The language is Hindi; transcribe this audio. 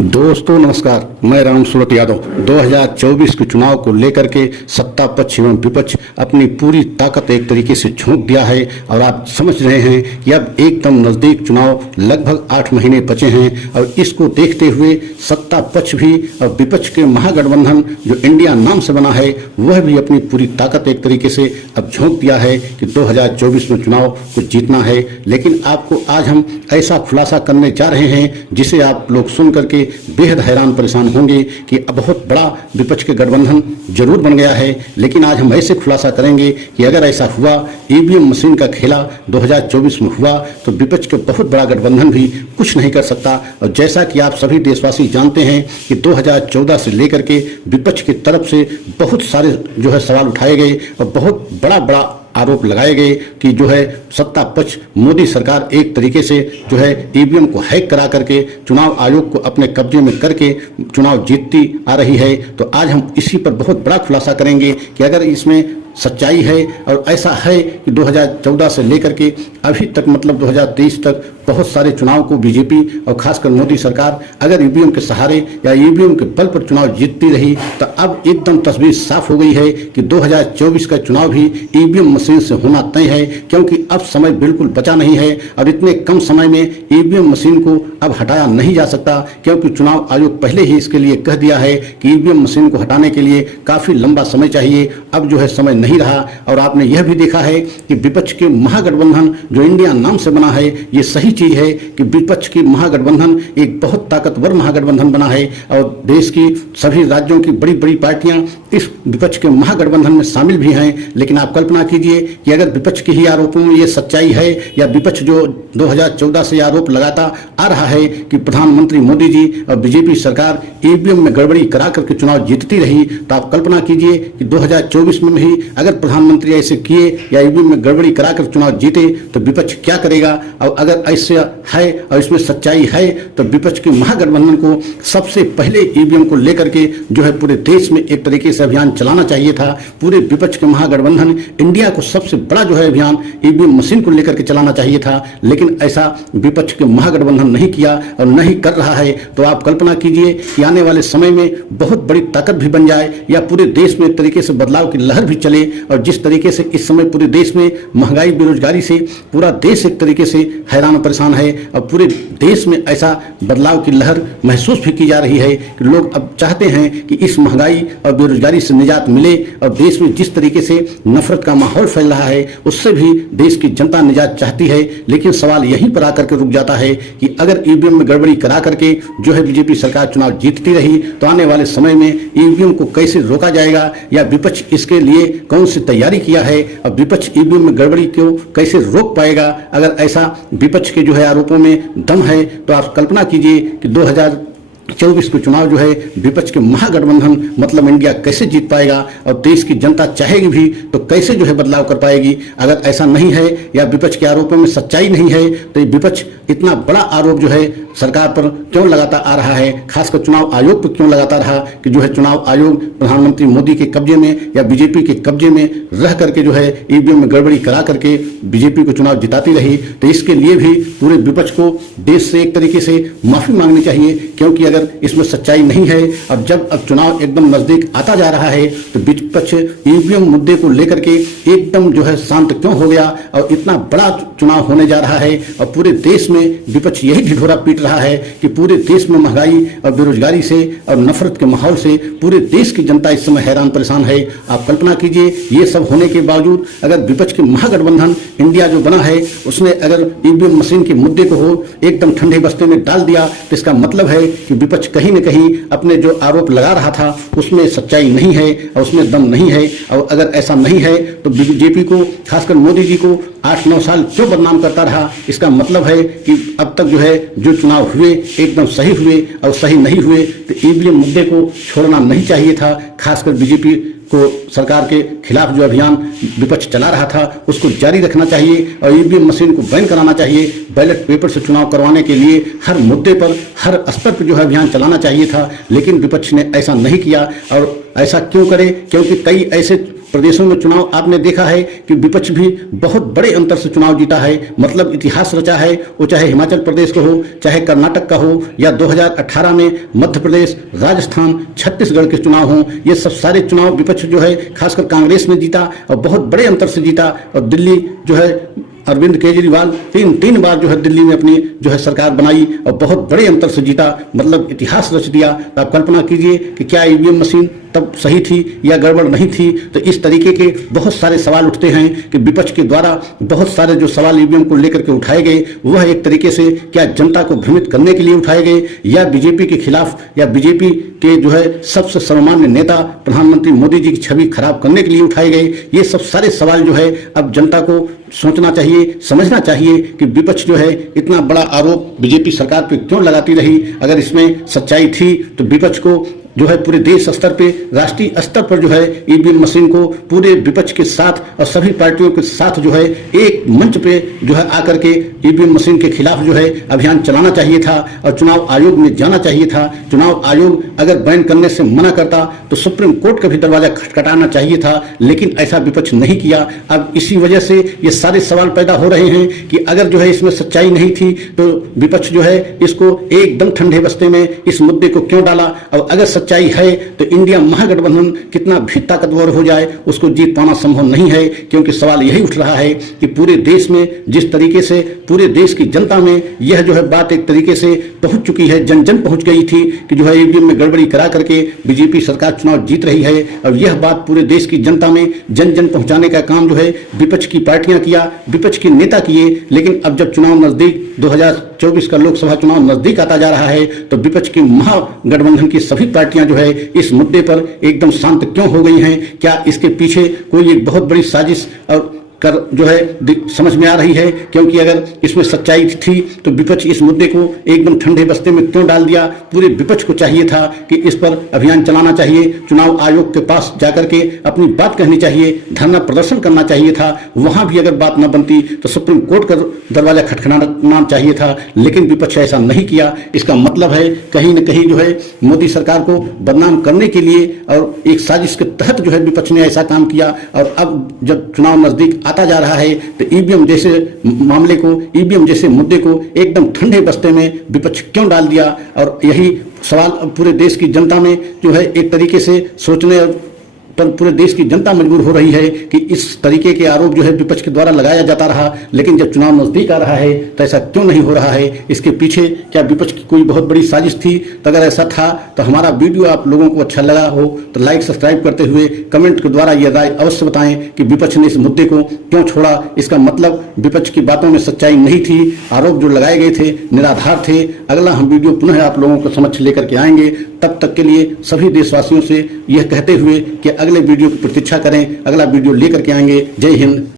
दोस्तों नमस्कार, मैं राम सूरत यादव। 2024 के चुनाव को लेकर के सत्ता पक्ष एवं विपक्ष अपनी पूरी ताकत एक तरीके से झोंक दिया है और आप समझ रहे हैं कि अब एकदम नजदीक चुनाव, लगभग 8 महीने बचे हैं और इसको देखते हुए सत्ता पक्ष भी और विपक्ष के महागठबंधन जो इंडिया नाम से बना है वह भी अपनी पूरी ताकत एक तरीके से अब झोंक दिया है कि 2024 में चुनाव को जीतना है। लेकिन आपको आज हम ऐसा खुलासा करने जा रहे हैं जिसे आप लोग सुन करके बेहद हैरान परेशान होंगे कि अब बहुत बड़ा विपक्ष के गठबंधन जरूर बन गया है। लेकिन आज हम ऐसे खुलासा करेंगे कि अगर ऐसा हुआ, ईवीएम मशीन का खेला 2024 में हुआ, तो विपक्ष के बहुत बड़ा गठबंधन भी कुछ नहीं कर सकता। और जैसा कि आप सभी देशवासी जानते हैं कि 2014 से लेकर के विपक्ष की तरफ से बहुत सारे सवाल उठाए गए और बहुत बड़ा आरोप लगाए गए कि सत्ता पक्ष मोदी सरकार एक तरीके से ईवीएम को हैक करा करके चुनाव आयोग को अपने कब्जे में करके चुनाव जीतती आ रही है। तो आज हम इसी पर बहुत बड़ा खुलासा करेंगे कि अगर इसमें सच्चाई है और ऐसा है कि 2014 से लेकर के अभी तक मतलब 2023 तक बहुत सारे चुनाव को बीजेपी और खासकर मोदी सरकार अगर ईवीएम के सहारे या ईवीएम के बल पर चुनाव जीतती रही तो अब एकदम तस्वीर साफ हो गई है कि 2024 का चुनाव भी ईवीएम मशीन से होना तय है, क्योंकि अब समय बिल्कुल बचा नहीं है और इतने कम समय में ईवीएम मशीन को अब हटाया नहीं जा सकता, क्योंकि चुनाव आयोग पहले ही इसके लिए कह दिया है कि ईवीएम मशीन को हटाने के लिए काफी लंबा समय चाहिए। अब समय नहीं रहा। और आपने यह भी देखा है कि विपक्ष के महागठबंधन जो इंडिया नाम से बना है, ये सही चीज है कि विपक्ष की महागठबंधन एक बहुत ताकतवर महागठबंधन बना है और देश की सभी राज्यों की बड़ी बड़ी पार्टियां इस विपक्ष के महागठबंधन में शामिल भी हैं। लेकिन आप कल्पना कीजिए कि अगर विपक्ष के ही आरोपों में ये सच्चाई है या विपक्ष जो 2014 से आरोप लगाता आ रहा है कि प्रधानमंत्री मोदी जी और बीजेपी सरकार ईवीएम में गड़बड़ी करा करके चुनाव जीतती रही, तो आप कल्पना कीजिए कि 2024 में भी अगर प्रधानमंत्री ऐसे किए या ईवीएम में गड़बड़ी कराकर चुनाव जीते तो विपक्ष क्या करेगा। और अगर ऐसे है और इसमें सच्चाई है तो विपक्ष के महागठबंधन को सबसे पहले ईवीएम को लेकर के पूरे देश में एक तरीके से अभियान चलाना चाहिए था। पूरे विपक्ष के महागठबंधन इंडिया को सबसे बड़ा अभियान ईवीएम मशीन को लेकर के चलाना चाहिए था, लेकिन ऐसा विपक्ष के महागठबंधन नहीं किया और नहीं कर रहा है। तो आप कल्पना कीजिए कि आने वाले समय में बहुत बड़ी ताकत भी बन जाए या पूरे देश में एक तरीके से बदलाव की लहर भी चले। और जिस तरीके से इस समय पूरे देश में महंगाई बेरोजगारी से पूरा देश एक तरीके से हैरान और परेशान है और पूरे देश में ऐसा बदलाव की लहर महसूस भी की जा रही है कि लोग अब चाहते हैं कि इस महंगाई और बेरोजगारी से निजात मिले। और देश में जिस तरीके से नफरत का माहौल फैल रहा है उससे भी देश की जनता निजात चाहती है। लेकिन सवाल यहीं पर आकर के रुक जाता है कि अगर ईवीएम में गड़बड़ी करा करके बीजेपी सरकार चुनाव जीतती रही तो आने वाले समय में ईवीएम को कैसे रोका जाएगा या विपक्ष इसके लिए कौन सी तैयारी किया है और विपक्ष ईवीएम में गड़बड़ी को कैसे रोक पाएगा। अगर ऐसा विपक्ष के आरोपों में दम है तो आप कल्पना कीजिए कि 2024 के चुनाव विपक्ष के महागठबंधन मतलब इंडिया कैसे जीत पाएगा और देश की जनता चाहेगी भी तो कैसे बदलाव कर पाएगी। अगर ऐसा नहीं है या विपक्ष के आरोपों में सच्चाई नहीं है तो विपक्ष इतना बड़ा आरोप सरकार पर क्यों लगाता आ रहा है, खासकर चुनाव आयोग पर क्यों लगाता रहा कि चुनाव आयोग प्रधानमंत्री मोदी के कब्जे में या बीजेपी के कब्जे में रह करके ईवीएम में गड़बड़ी करा करके बीजेपी को चुनाव जिताती रही। तो इसके लिए भी पूरे विपक्ष को देश से एक तरीके से माफी मांगनी चाहिए, क्योंकि अगर इसमें सच्चाई नहीं है अब चुनाव एकदम नजदीक आता जा रहा है तो विपक्ष ईवीएम मुद्दे को लेकर के एकदम शांत क्यों हो गया और इतना बड़ा चुनाव होने जा रहा है और पूरे देश में विपक्ष यही ढिढोरा पीट रहा है कि पूरे देश में महंगाई और बेरोजगारी से और नफरत के माहौल से पूरे देश की जनता इस समय हैरान परेशान है। आप कल्पना कीजिए ये सब होने के बावजूद अगर विपक्ष के महागठबंधन इंडिया जो बना है उसने अगर ईवीएम मशीन के मुद्दे को एकदम ठंडे बस्ते में डाल दिया तो इसका मतलब है कि विपक्ष कहीं न कहीं अपने जो आरोप लगा रहा था उसमें सच्चाई नहीं है और उसमें दम नहीं है। और अगर ऐसा नहीं है तो बीजेपी को खासकर मोदी जी को 8-9 साल क्यों बदनाम करता रहा। इसका मतलब है कि अब तक जो चुनाव हुए एकदम सही हुए और सही नहीं हुए तो ईवीएम मुद्दे को छोड़ना नहीं चाहिए था। खासकर बीजेपी को सरकार के खिलाफ अभियान विपक्ष चला रहा था उसको जारी रखना चाहिए और ईवीएम मशीन को बैन कराना चाहिए। बैलेट पेपर से चुनाव करवाने के लिए हर मुद्दे पर हर स्तर पर अभियान चलाना चाहिए था, लेकिन विपक्ष ने ऐसा नहीं किया। और ऐसा क्यों करे, क्योंकि कई ऐसे प्रदेशों में चुनाव आपने देखा है कि विपक्ष भी बहुत बड़े अंतर से चुनाव जीता है, मतलब इतिहास रचा है। वो चाहे हिमाचल प्रदेश का हो, चाहे कर्नाटक का हो, या 2018 में मध्य प्रदेश, राजस्थान, छत्तीसगढ़ के चुनाव हों, ये सब सारे चुनाव विपक्ष जो है खासकर कांग्रेस ने जीता और बहुत बड़े अंतर से जीता। और दिल्ली जो है अरविंद केजरीवाल तीन बार जो है दिल्ली में अपनी जो है सरकार बनाई और बहुत बड़े अंतर से जीता, मतलब इतिहास रच दिया। तो आप कल्पना कीजिए कि क्या ईवीएम मशीन तब सही थी या गड़बड़ नहीं थी। तो इस तरीके के बहुत सारे सवाल उठते हैं कि विपक्ष के द्वारा बहुत सारे जो सवाल ईवीएम को लेकर के उठाए गए, वह एक तरीके से क्या जनता को भ्रमित करने के लिए उठाए गए या बीजेपी के खिलाफ या बीजेपी के जो है सबसे सर्वमान्य नेता प्रधानमंत्री मोदी जी की छवि खराब करने के लिए उठाए गए। ये सब सारे सवाल जो है अब जनता को सोचना चाहिए, समझना चाहिए कि विपक्ष जो है इतना बड़ा आरोप बीजेपी सरकार पे क्यों लगाती रही। अगर इसमें सच्चाई थी तो विपक्ष को जो है पूरे देश स्तर पे, राष्ट्रीय स्तर पर जो है ईवीएम मशीन को पूरे विपक्ष के साथ और सभी पार्टियों के साथ जो है एक मंच पे जो है आकर के ईवीएम मशीन के खिलाफ जो है अभियान चलाना चाहिए था और चुनाव आयोग में जाना चाहिए था। चुनाव आयोग अगर बैन करने से मना करता तो सुप्रीम कोर्ट का भी दरवाजा खटखटाना चाहिए था, लेकिन ऐसा विपक्ष नहीं किया। अब इसी वजह से ये सारे सवाल पैदा हो रहे हैं कि अगर जो है इसमें सच्चाई नहीं थी तो विपक्ष जो है इसको एकदम ठंडे बस्ते में इस मुद्दे को क्यों डाला, और अगर सच्चाई है तो इंडिया महागठबंधन कितना भी ताकतवर हो जाए उसको जीत पाना संभव नहीं है। क्योंकि सवाल यही उठ रहा है कि पूरे देश में जिस तरीके से पूरे देश की जनता में यह जो है बात एक तरीके से पहुंच चुकी है, जन जन पहुंच गई थी कि जो है ईवीएम में गड़बड़ी करा करके बीजेपी सरकार चुनाव जीत रही है। और यह बात पूरे देश की जनता में जन जन पहुंचाने का काम जो है विपक्ष की पार्टियां किया, विपक्ष के नेता किए। लेकिन अब जब चुनाव नजदीक 2024 का लोकसभा चुनाव नजदीक आता जा रहा है तो विपक्ष की महागठबंधन की सभी पार्टियां जो है इस मुद्दे पर एकदम शांत क्यों हो गई हैं? क्या इसके पीछे कोई एक बहुत बड़ी साजिश और कर जो है समझ में आ रही है? क्योंकि अगर इसमें सच्चाई थी तो विपक्ष इस मुद्दे को एकदम ठंडे बस्ते में क्यों डाल दिया? पूरे विपक्ष को चाहिए था कि इस पर अभियान चलाना चाहिए, चुनाव आयोग के पास जाकर के अपनी बात कहनी चाहिए, धरना प्रदर्शन करना चाहिए था। वहां भी अगर बात न बनती तो सुप्रीम कोर्ट का दरवाजा खटखटाना चाहिए था, लेकिन विपक्ष ऐसा नहीं किया। इसका मतलब है कहीं न कहीं जो है मोदी सरकार को बदनाम करने के लिए और एक साजिश के तहत जो है विपक्ष ने ऐसा काम किया। और अब जब चुनाव नजदीक आता जा रहा है तो ईवीएम जैसे मामले को, ईवीएम जैसे मुद्दे को एकदम ठंडे बस्ते में विपक्ष क्यों डाल दिया? और यही सवाल अब पूरे देश की जनता में जो है एक तरीके से सोचने पर पूरे देश की जनता मजबूर हो रही है कि इस तरीके के आरोप जो है विपक्ष के द्वारा लगाया जाता रहा, लेकिन जब चुनाव नजदीक आ रहा है तो ऐसा क्यों नहीं हो रहा है? इसके पीछे क्या विपक्ष की कोई बहुत बड़ी साजिश थी? तो अगर ऐसा था तो हमारा वीडियो आप लोगों को अच्छा लगा हो तो लाइक सब्सक्राइब करते हुए कमेंट के द्वारा यह राय अवश्य बताएं कि विपक्ष ने इस मुद्दे को क्यों छोड़ा। इसका मतलब विपक्ष की बातों में सच्चाई नहीं थी, आरोप जो लगाए गए थे निराधार थे। अगला हम वीडियो पुनः आप लोगों को समक्ष लेकर के आएंगे। तब तक के लिए सभी देशवासियों से यह कहते हुए कि अगले वीडियो की प्रतीक्षा करें, अगला वीडियो लेकर के आएंगे। जय हिंद।